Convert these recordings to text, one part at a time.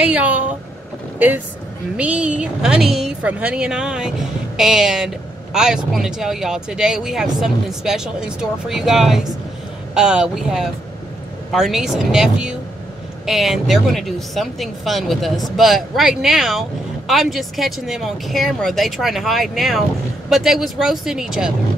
Hey y'all, it's me, Honey, from Honey and and I just want to tell y'all, today we have something special in store for you guys. We have our niece and nephew, and they're going to do something fun with us. But right now, I'm just catching them on camera. They trying to hide now, but they was roasting each other.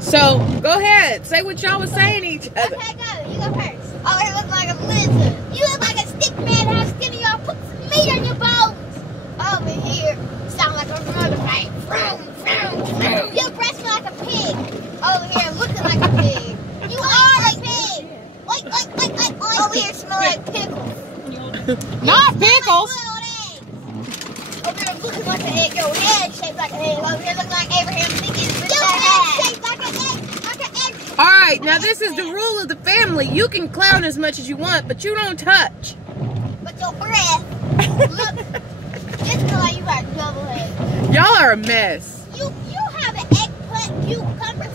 So, go ahead, say what y'all was saying to each other. Okay, go. You go first. Oh, he looks like a lizard. You look like a stick man. How skinny y'all put some meat on your bones. Over here, sound like a motorbike. Vroom, vroom, vroom. Your breath smell like a pig. Over here, looking like a pig. You are a pig. Like. Over here, smell like pickles. Not pickles. Over here, looking like an egg. Your head shaped like an egg. Over here, looking like Abraham Lincoln. Your head shaped like an egg. Alright, now this is the rule of the family. You can clown as much as you want, but you don't touch. But your breath, look, it's like you got double head. Y'all are a mess. You have an eggplant cucumber /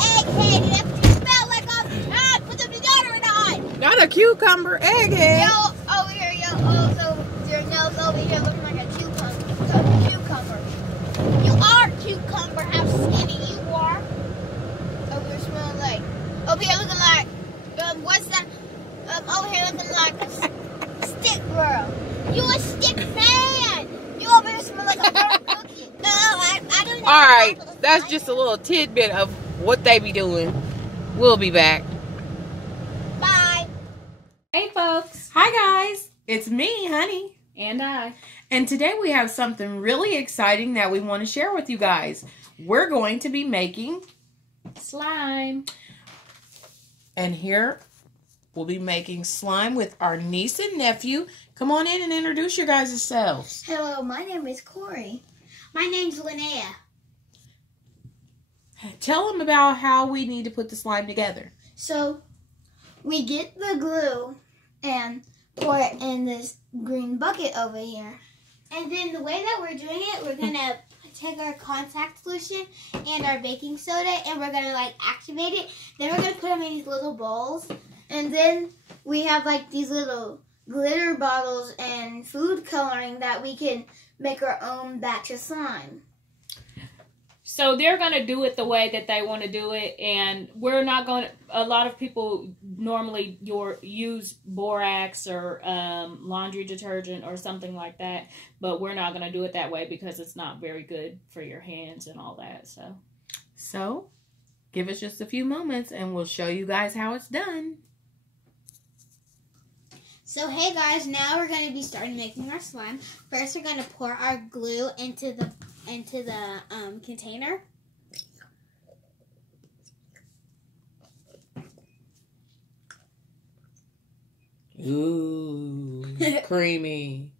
egghead, and that's what you smell like all the time. Put the deodorant on. Not a cucumber egghead. Yo, over here, your nose over here looking like a cucumber. You are cucumber, how skinny you are. Over here smelling like, over here looking like, what's that? Over here looking like a stick girl. You a stick man. You over here smell like a burnt cookie. No, I don't know. Alright, that's just a little tidbit of what they be doing. We'll be back. Bye. Hey folks, Hi guys, it's me, Honey. and I. And today we have something really exciting that we want to share with you guys. We're going to be making, Slime. and here we'll be making slime with our niece and nephew. Come on in and introduce your guys' selves. Hello, my name is Corey. My name's Linnea. Tell them about how we need to put the slime together. So, we get the glue and pour it in this green bucket over here. And then the way that we're doing it, we're going to take our contact solution and our baking soda and we're going to activate it. Then we're going to put them in these little bowls. And then we have these little glitter bottles and food coloring that we can make our own batch of slime. So they're going to do it the way that they want to do it, and we're not going to, a lot of people normally use borax or laundry detergent or something like that, but we're not going to do it that way because it's not very good for your hands and all that. So, give us just a few moments and we'll show you guys how it's done. So hey guys, now we're going to be starting making our slime. First we're going to pour our glue into the container. Ooh, creamy.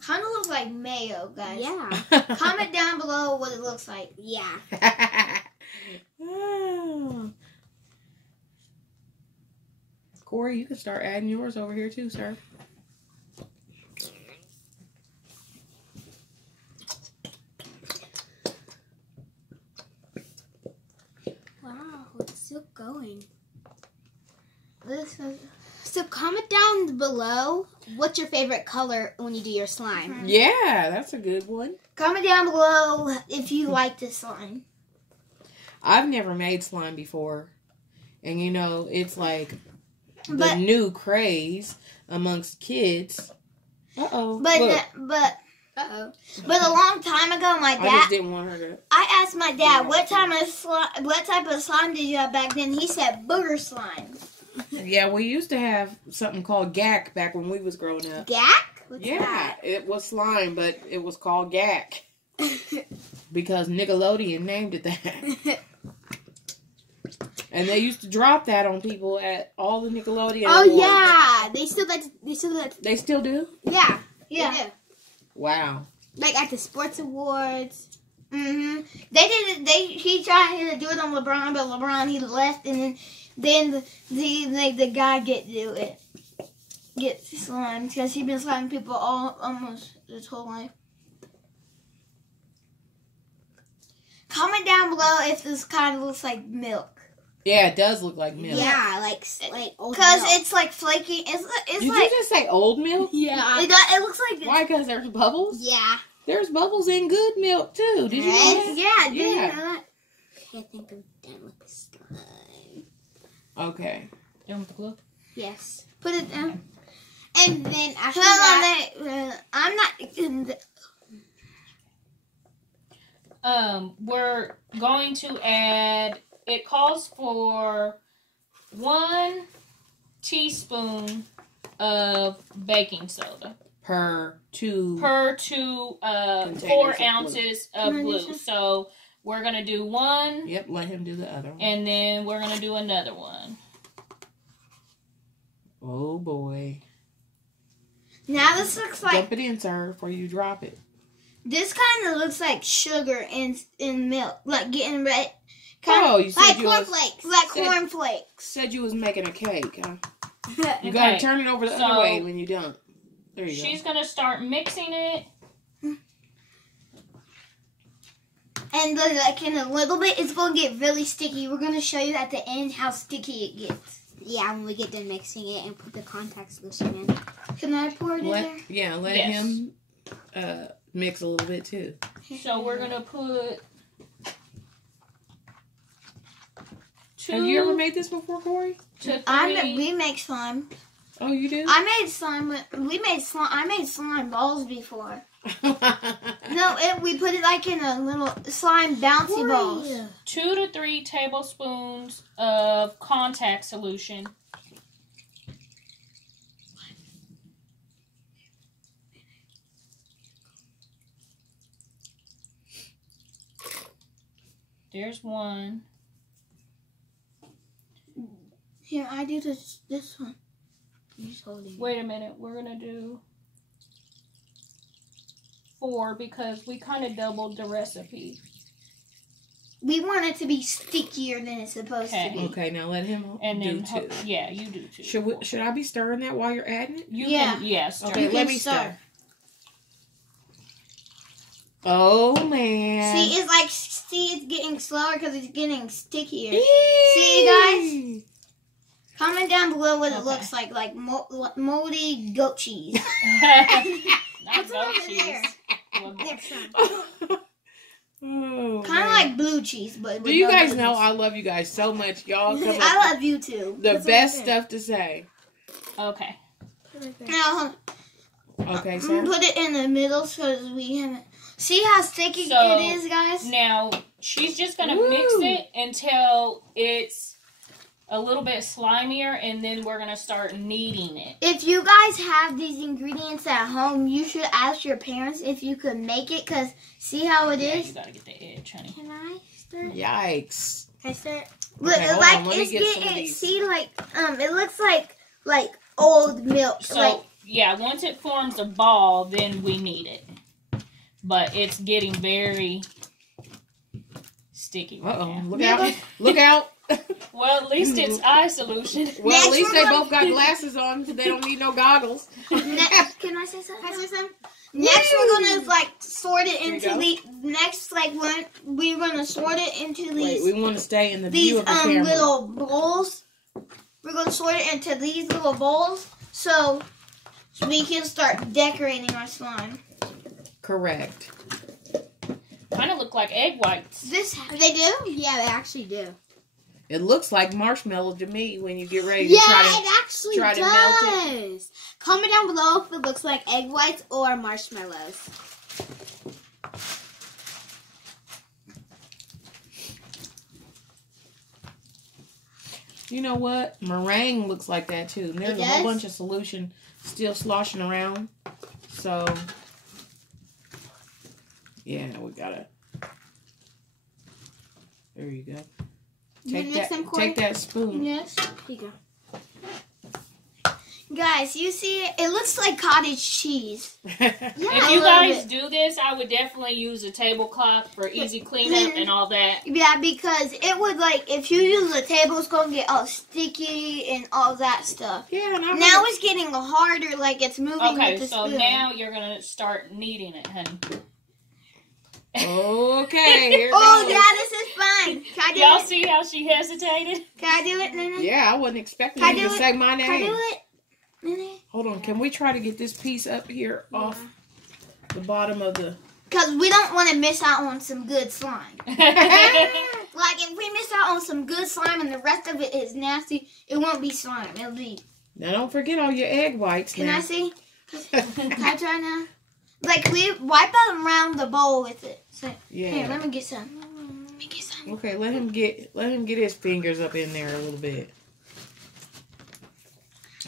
Kind of looks like mayo, guys. Yeah. Comment down below what it looks like. Yeah. Corey, you can start adding yours over here too, sir. Wow, it's still going. So comment down below what's your favorite color when you do your slime. Yeah, that's a good one. Comment down below if you like this slime. I've never made slime before. And it's like the new craze amongst kids. Uh-oh. But a long time ago, my dad. I just didn't want her to. I asked my dad what type of slime did you have back then. He said booger slime. Yeah, we used to have something called gack back when we was growing up. Gack? What's Yeah, that? it was slime, but it was called gack because Nickelodeon named it that. And they used to drop that on people at all the Nickelodeon Oh awards. yeah, they still do? Yeah. They do. Wow. Like at the sports awards. They did it. He tried to do it on LeBron, but LeBron he left, and then the guy get slimed because he's been sliming people almost his whole life. Comment down below if this kind of looks like milk. Yeah, it does look like milk. Yeah, like old because milk. it's like flaky. It's Did like you just say old milk? Yeah. it looks like it's, Why? Because there's bubbles? Yeah. There's bubbles in good milk, too. Did you know that? Yeah, did you Yeah. know that? I think I'm done with this slime. Okay. Done with the glue? Yes. Put it down. And then after Hold that, on, I'm not. We're going to add, it calls for 1 teaspoon of baking soda Per 2. per 2 Containers 4 of glue. ounces of glue. So we're going to do 1, Yep, let him do the other one. and then we're going to do another one. Oh, boy. Now this looks like Dump it in, sir, before you drop it. this kind of looks like sugar in milk, like getting red. Oh, you said like you was, cornflakes, like said- cornflakes. said you was making a cake, huh? You Okay, gotta turn it over the so other way when you dump. There you She's going to start mixing it. And like in a little bit, it's gonna get really sticky. We're gonna show you at the end how sticky it gets. yeah, when we get done mixing it and put the contact solution in. Can I pour it go. in there? Yeah, let Yes. him mix a little bit, too. So we're going to put 2 Have you ever made this before, Corey? to 3. We make slime. Oh, you do? I made slime. I made slime balls before. No, we put it like in a little slime bouncy balls. 2 to 3 tablespoons of contact solution. There's 1. Here, I do this one. Just holding. Wait a minute, we're gonna do 4 because we kind of doubled the recipe. We want it to be stickier than it's supposed to be. Okay, now let him And do then, 2. yeah, you do 2. Should I be stirring that while you're adding it? You Yeah. can, yes. Okay, You let can me start. stir. Oh, man. See, it's getting slower because it's getting stickier. Eee! See, guys? Comment down below what it Okay. looks like moldy goat cheese. Not goat over cheese. there? Well, Next time. Oh, Kind of man. like blue cheese, but Do you with no guys goat know cheese. I love you guys so much. Y'all come up I love you too. with the That's what best I said. stuff to say. okay. Now, Okay, I'm sir. gonna put it in the middle because we haven't. See how sticky So, it is, guys? Now, she's just going to Woo. mix it until it's a little bit slimier, and then we're going to start kneading it. If you guys have these ingredients at home, you should ask your parents if you could make it, because see how it Yeah, is? you got to get the edge, honey. Can I start? Yikes. Can I start? Look, Okay, hold like on, let me it's get some of getting, these. see, like, it looks like old milk. So, like, yeah, once it forms a ball, then we knead it. But it's getting very sticky right Uh-oh. now. Look out. Look out. Well, at least it's eye solution. Well, at Next least we're they gonna- both got glasses on, so they don't need no goggles. next, can I say something? Next, we're gonna like sort it There you into go. the next we're gonna sort it into Wait, these we want to stay in the these view of the camera. little bowls. We're gonna sort it into these little bowls so we can start decorating our slime. Correct. Kind of look like egg whites. They do? Yeah, they actually do. It looks like marshmallow to me when you get ready to Yeah, try it actually try to melt does. Comment down below if it looks like egg whites or marshmallows. You know what? Meringue looks like that too. And there's It a whole does? bunch of solution still sloshing around. So, yeah, we gotta. There you go. Take that spoon. Yes. Here you go. Guys, you see it looks like cottage cheese. If I you love guys it. do this, I would definitely use a tablecloth for easy cleanup and all that. Yeah, because it would if you use a table, it's gonna get all sticky and all that stuff. Yeah, and Now it's getting harder, like it's moving Okay, with the so spoon. now you're going to start kneading it, honey. Okay, here it Oh, goes. yeah, this is fine. Can I do Y'all it? see how she hesitated? Can I do it, Nene? Yeah, I wasn't expecting Can I you to do it? say my Can I do name. it? Nene? Hold on, can we try to get this piece up here off the bottom of the... Because we don't want to miss out on some good slime. Like, if we miss out on some good slime and the rest of it is nasty, it won't be slime. It'll be... Now, don't forget all your egg whites Can now. I see? Can I try now? Like, we wipe them around the bowl with it. So, Yeah. Here, let me get some. Let me get some. Okay, let him get his fingers up in there a little bit.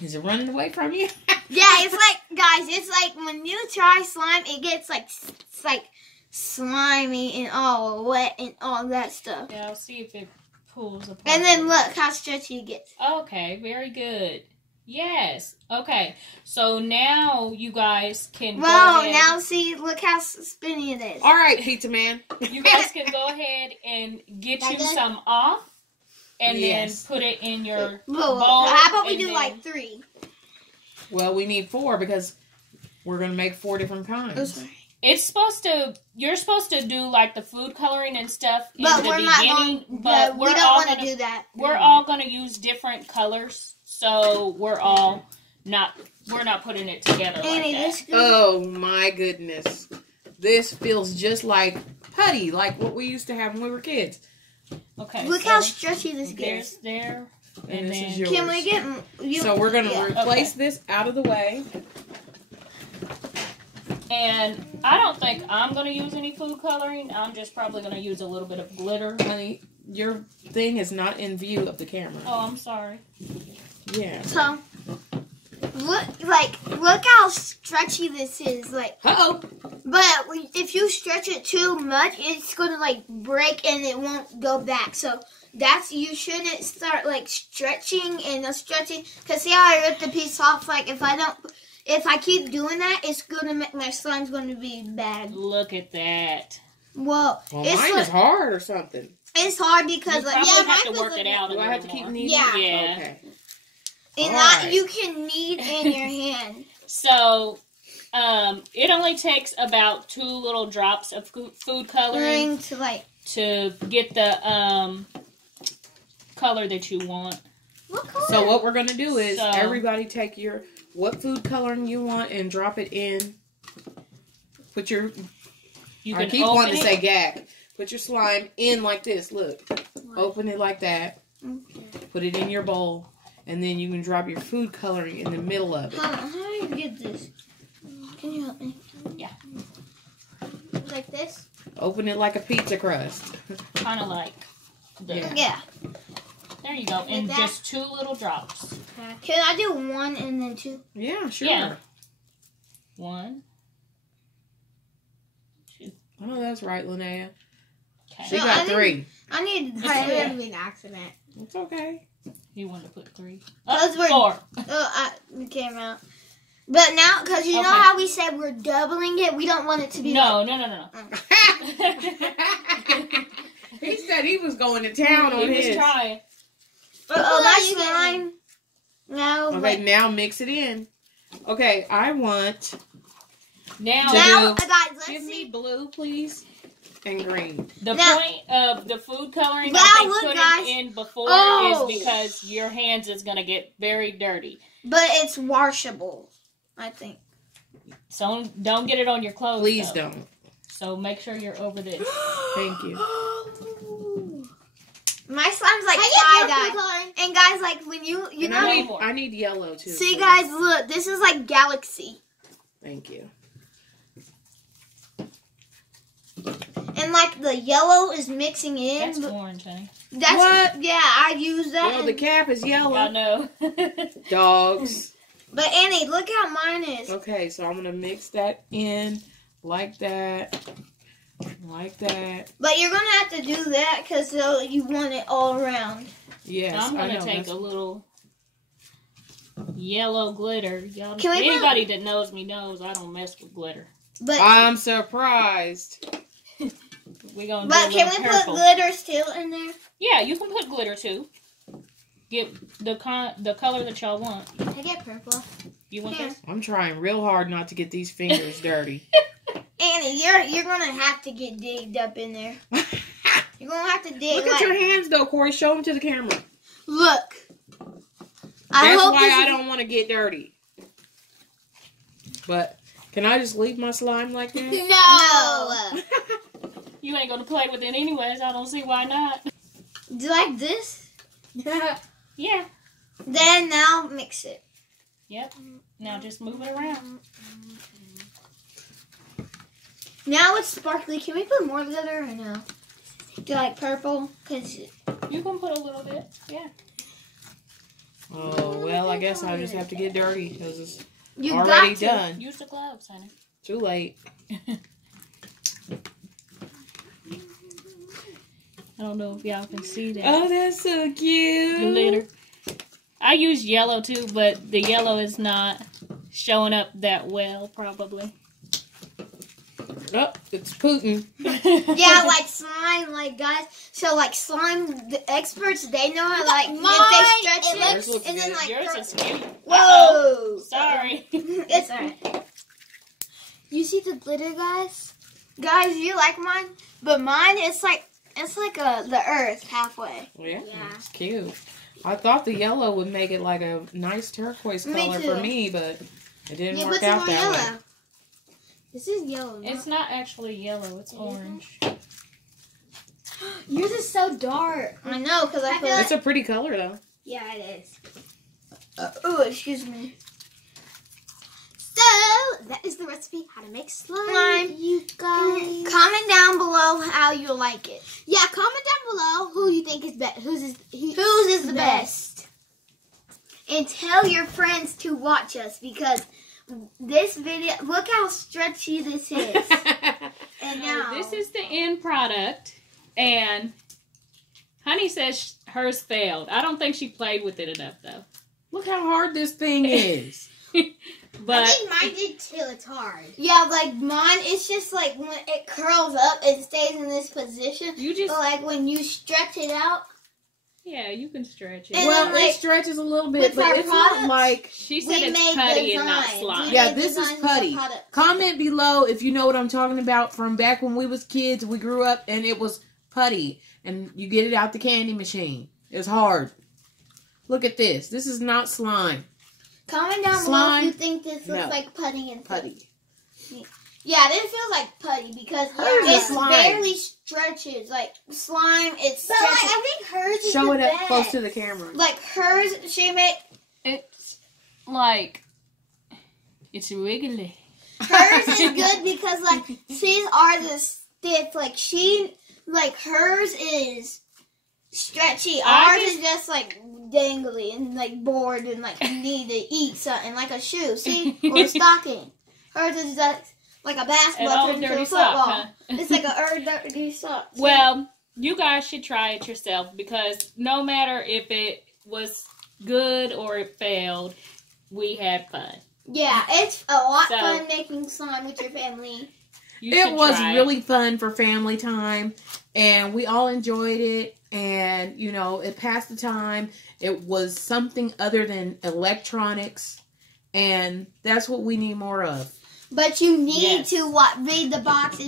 Is it running away from you? Yeah, it's like, guys, it's like when you try slime, it gets like, it's like slimy and all wet and all that stuff. Yeah, I'll see if it pulls apart. And then look how stretchy it gets. Okay, very good. Yes. Okay. So now you guys can Wow, go ahead. now see, look how spinny it is. All right, Pizza Man. You guys can go ahead and get That you good? some off and Yes. then put it in your Whoa, bowl. how about we and do then- like 3? Well, we need 4 because we're going to make 4 different kinds. You're supposed to do like the food coloring and stuff But in the we're not beginning, going, but we we're don't all want to gonna do that. we're all gonna use different colors, so we're not putting it together Annie, like that. this good. Oh, my goodness. This feels just like putty, like what we used to have when we were kids. Okay. Look so how stretchy this there's gets. there, And and this then is yours. Can we get you? So we're going to yeah. replace Okay. this out of the way. and I don't think I'm gonna use any food coloring. I'm just probably gonna use a little bit of glitter. Honey, your thing is not in view of the camera. Oh, I'm sorry. Yeah. So look how stretchy this is. Like, Uh-oh. but if you stretch it too much, it's gonna like break and it won't go back. So you shouldn't start like stretching and stretching. Cause see how I ripped the piece off? Like if I keep doing that, it's gonna make my slime's gonna be bad. Look at that. Well, Well, it's mine is hard or something. it's hard You because probably yeah, have to mine work was it a- out. Do a I have to little keep more. kneading? Yeah. Yeah. Okay. And Alright. you can knead in your hand. So, it only takes about 2 little drops of food coloring Ring to like to get the color that you want. what color? So what we're going to do is So- everybody take what food coloring you want and drop it in. Put your, You I can keep open wanting to it. say gag. Put your slime in like this. Look. Open it like that. Okay. Put it in your bowl. And then you can drop your food coloring in the middle of it. How do you get this? Can you help me? Yeah. Like this? Open it like a pizza crust. Kind of like this. Yeah. Yeah. There you go. And that? just 2 little drops. Can I do 1 and then 2? Yeah, sure. Yeah. 1. Oh, that's right, Linnea. Okay. She No, got I didn't- 3. I need to That's try okay. it. be an accident. It's okay. You want to put 3? Those were- 4. It came out. But now, because you know Okay. how we said we're doubling it, we don't want it to be No. He said he was going to town on He was his. trying. Oh, that's you fine. No, Okay, but now mix it in. Okay, I want. Now, To now, do- guys, let's Give me see. blue, please, and green. the Now- point of the food coloring, Now, I think look, putting guys. in before Oh. is because your hands is going to get very dirty. But it's washable, I think. So don't get it on your clothes. Please though. don't. So make sure you're over this. Thank you. My slime's like I get tie-dye. more coloring. And guys, like when you And know, I need yellow too. see please. guys, look, this is like galaxy. Thank you. And like the yellow is mixing in. That's but orange, honey. that's What? Yeah, I use that. Well, the cap is I yellow. know. Dogs. But Annie, look how mine is. Okay, so I'm gonna mix that in like that, like that. But you're gonna have to do that because you want it all around. Yes, I'm I gonna know. take That's- a little yellow glitter. Y'all, Can we put- anybody that knows me knows I don't mess with glitter. But I'm surprised. We gonna but do a can we little put purple. glitter still in there? Yeah, you can put glitter too. Get the color that y'all want. I get purple. You want Here. this? I'm trying real hard not to get these fingers dirty. Annie, Honey, you're gonna have to get digged up in there. You're gonna have to dig. Look at your hands, though, Corey. Show them to the camera. Look. That's why I don't want to get dirty. But can I just leave my slime like that? No. You ain't gonna play with it anyways. I don't see why not. Do you like this? Yeah. Then now mix it. Yep. Now just move it around. Now it's sparkly. Can we put more glitter or no? Do you like purple? Cause You can put a little bit. Yeah. Oh, well, I guess I'll just have to get dirty because it's you already got to. done. Use the gloves, honey. Too late. I don't know if y'all can see that. Oh, that's so cute. Glitter. I use yellow too, but the yellow is not showing up that well, probably. Oh, it's Putin. Yeah, like slime, like guys. So like slime, the experts they know how like if they stretch Yours it looks and then good. like Yours is cute. whoa. Uh-oh. Sorry. It's alright. You see the glitter, guys? Guys, you like mine? But mine it's like the earth halfway. Yeah, it's cute. I thought the yellow would make it like a nice turquoise color for me, but it didn't work out that way. This is yellow. It's not actually yellow. It's orange. Yours is so dark. I know, because I feel like... It's a pretty color, though. Yeah, it is. Oh, excuse me. So, that is the recipe how to make slime, you guys. Comment down below how you like it. Yeah, comment down below who you think is best. Whose is the best. And tell your friends to watch us because this video, look how stretchy this is. And now This is the end product, and Honey says hers failed. I don't think she played with it enough, though. Look how hard this thing is. But I think mine did too. It's hard. yeah, like mine, it's just like when it curls up, it stays in this position. you just, But like when you stretch it out, yeah, you can stretch it. And Well, then, like, it stretches a little bit, with but our it's not products, like... She said we it's made putty and not designs. slime. Yeah, made this is designs with putty. products. Comment below if you know what I'm talking about from back when we was kids. We grew up and it was putty. And you get it out the candy machine. It's hard. Look at this. This is not slime. Comment down Slime? below if you think this looks No. like putty and Putty. Yeah, this feels like putty because Hers it is slime. barely stretches. Like slime, it's But like, stretches. I think hers is Show the it best. up close to the camera. Like hers, she made It's like, it's wiggly. hers is good because like she's are the stiff. Like hers is stretchy. Ours is just like dangly and like bored and like you need to eat something like a shoe. See, or a stocking. Hers is like a An basketball old turned into dirty a football. sock, huh? It's like a dirty sock. Well, you guys should try it yourself because no matter if it was good or it failed, we had fun. Yeah, it's a lot So- fun making slime with your family. You It should was try really fun for family time, and we all enjoyed it, and, you know, it passed the time. It was something other than electronics, and that's what we need more of. But you need Yes. to read the box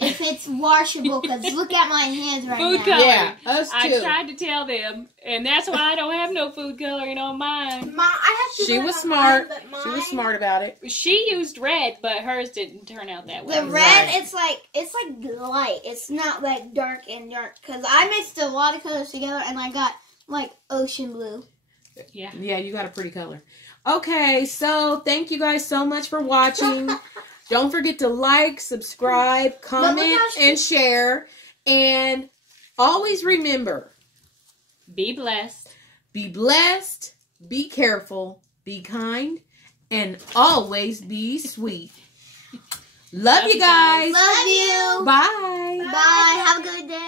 if it's washable, because look at my hands right Food now. coloring. Yeah, us I too. tried to tell them, and that's why I don't have no food coloring on mine. I have to She learn was on smart. mine, but She was mine- smart about it. She used red, but hers didn't turn out that way. The red, Right. it's like light. It's not like dark and dark. Because I mixed a lot of colors together, and I got like ocean blue. Yeah. Yeah, you got a pretty color. Okay, so thank you guys so much for watching. Don't forget to like, subscribe, comment, and share. And always remember, Be blessed. be blessed, be careful, be kind, and always be sweet. Love you guys. Love you. Bye. Bye. Have a good day.